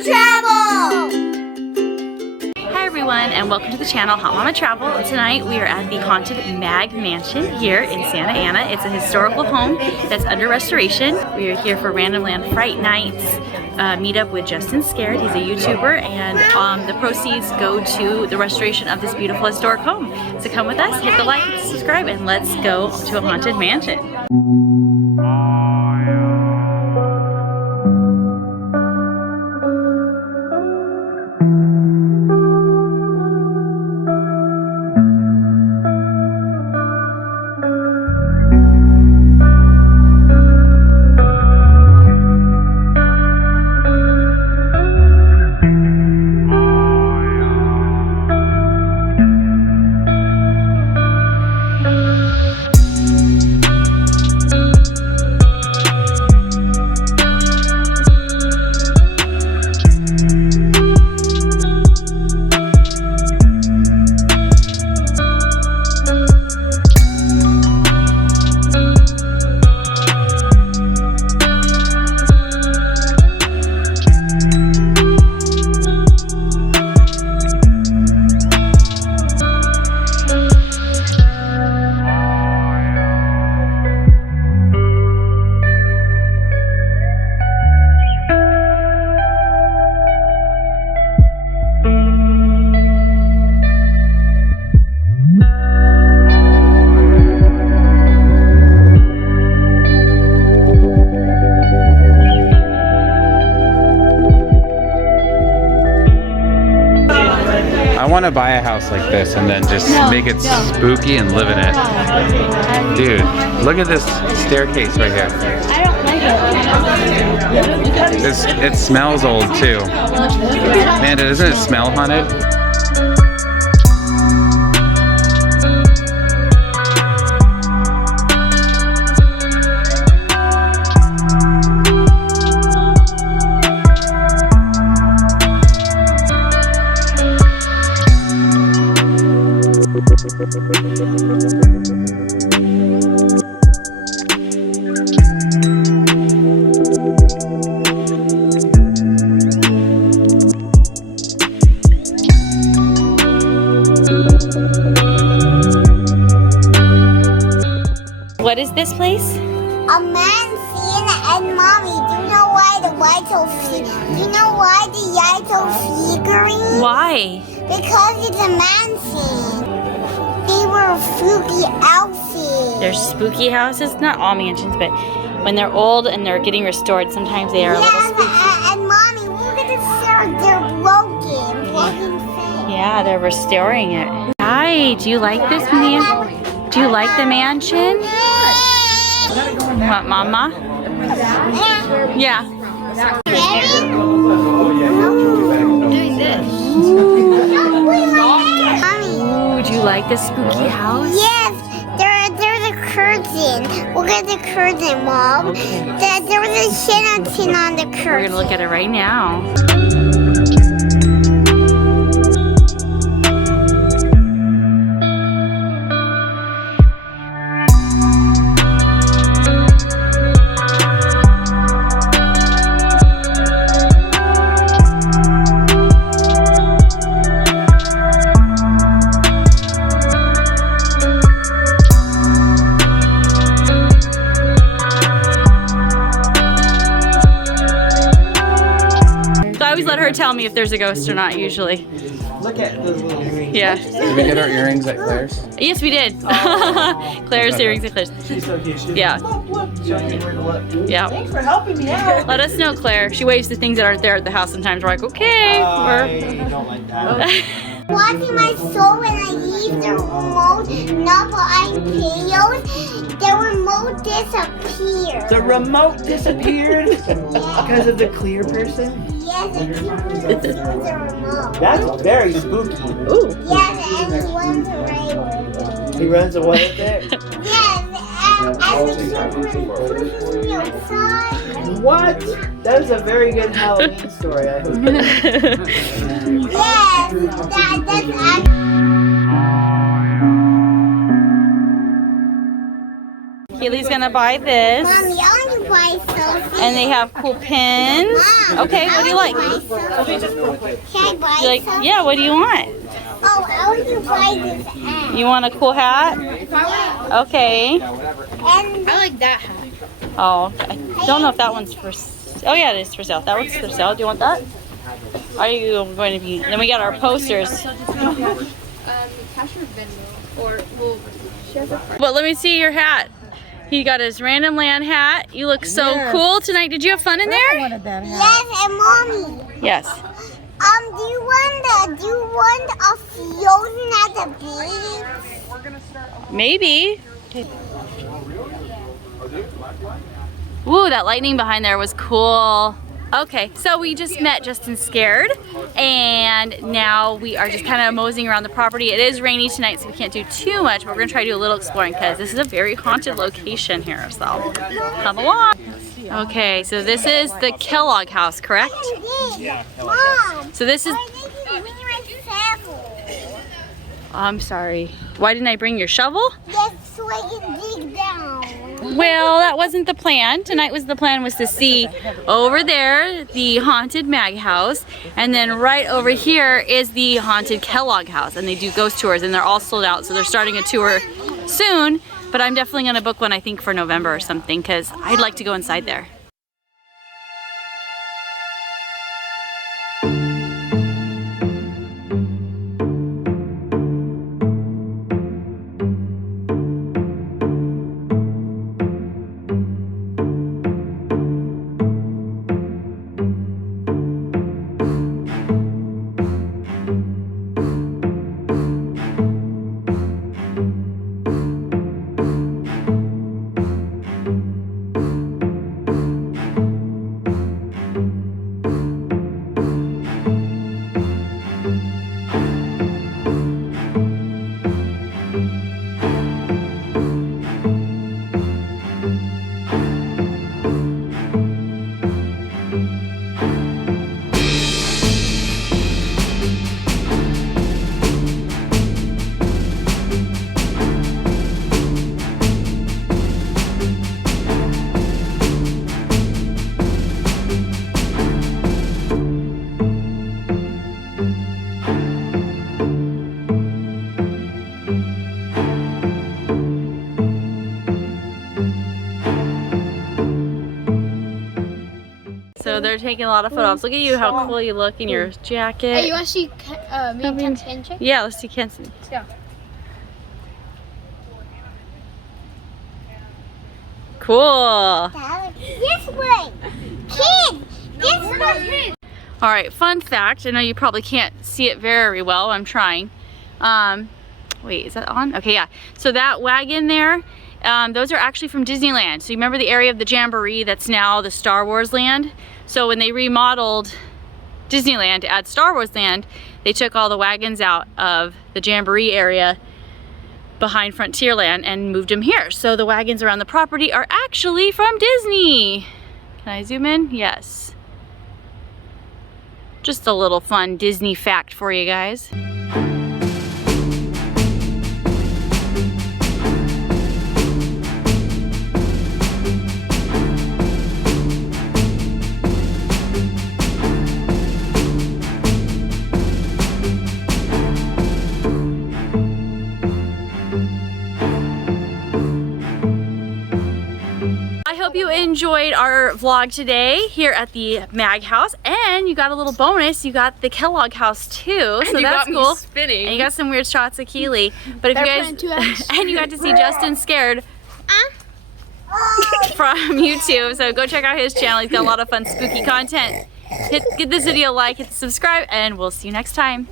HotMamaTravel! Hi everyone, and welcome to the channel HotMamaTravel. Tonight we are at the haunted Maag mansion here in Santa Ana. It's a historical home that's under restoration. We are here for Randomland Fright Nights meetup with Justin Scared. He's a YouTuber, and the proceeds go to the restoration of this beautiful historic home. So come with us, hit the like and subscribe, and let's go to a haunted mansion. I want to buy a house like this and then just make it spooky and live in it. Dude, look at this staircase right here. I don't like it. It smells old too. Amanda, doesn't it smell haunted? What is this place? A man seeing and mommy. Do you know why the lights are flickering? Why? Because it's a man scene. They were spooky outfits. They're spooky houses. Not all mansions, but when they're old and they're getting restored, sometimes they are a little spooky. And mommy, look at the stairs. They're broken. Yeah, they're restoring it. Hi, do you like this man? Do you like the mansion? What, Mama? Yeah. Doing this. Ooh, do you like the spooky house? Yes, there's a curtain. Look at the curtain, Mom. There was a skeleton on the curtain. We're gonna look at it right now. Let her tell me if there's a ghost or not, usually. Look at those little earrings. Yeah. Did we get our earrings at Claire's? Yes, we did. Claire's earrings at Claire's. She's so cute. She's Yeah. look. Showing me where to look. Yeah. Thanks for helping me out. Let us know, Claire. She waves the things that aren't there at the house sometimes. We're like, okay. I don't like that. Watching my soul when I leave the remote, not buying pillows, the remote disappeared. The remote disappeared because of the clear person? Yes, the clear person was the remote. That's very spooky. Ooh. Yes, and he runs away with it. He runs away with it? Yes, and the clear person pushes me outside. What? That is a very good Halloween story, I hope. Yes, that's actually. Keely's gonna buy this. Mommy, I want to buy something. And they have cool pins. Mom, Okay, what do you like? Can I buy You like, something? yeah, what do you want? Oh, I want to buy this hat. You want a cool hat? Okay. And I like that hat. Oh, I don't know if that one's for. Oh yeah, it is for sale. That one's for sale. Do you want that? Are you going to be? Then we got our posters. Cash or Venmo, or well, she has a card. But let me see your hat. He got his Randomland hat. You look so cool tonight. Did you have fun in there? yes, and mommy. Yes. Do you want a floating at the beach? Maybe. Ooh, that lightning behind there was cool. Okay, so we just met Justin Scared, and now we are just kind of moseying around the property. It is rainy tonight, so we can't do too much, but we're gonna try to do a little exploring because this is a very haunted location here, so come along. Okay, so this is the Kellogg House, correct? Yeah. Mom, So this is, why did you bring my shovel? I'm sorry. Why didn't I bring your shovel? Yes, so I can dig down. Well, that wasn't the plan. Tonight was the plan was to see over there the haunted Maag house, and then right over here is the haunted Kellogg house, and they do ghost tours, and they're all sold out, so they're starting a tour soon, but I'm definitely gonna book one, I think, for November or something, because I'd like to go inside there. So they're taking a lot of photos. Look at you, how cool you look in your jacket. Hey, you want to see me and Ken's handshake? Yeah, let's see Kenson. Yeah. Cool. This way. Kid, this way. All right, fun fact. I know you probably can't see it very well. I'm trying. Wait, is that on? Okay, yeah. So that wagon there, those are actually from Disneyland. So you remember the area of the Jamboree that's now the Star Wars land? So when they remodeled Disneyland to add Star Wars land, they took all the wagons out of the Jamboree area behind Frontierland and moved them here. So the wagons around the property are actually from Disney. Can I zoom in? Yes. Just a little fun Disney fact for you guys. I hope you enjoyed our vlog today here at the Maag house, and you got a little bonus. You got the Kellogg house too, so that's cool. Spinning. And you got some weird shots of Keely. But if you guys and you got to see Justin Scared from YouTube, so go check out his channel. He's got a lot of fun spooky content. Give this video a like, hit subscribe, and we'll see you next time.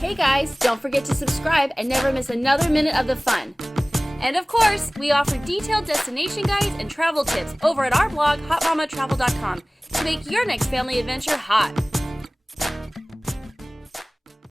Hey guys, don't forget to subscribe and never miss another minute of the fun. And of course, we offer detailed destination guides and travel tips over at our blog, HotMamaTravel.com, to make your next family adventure hot.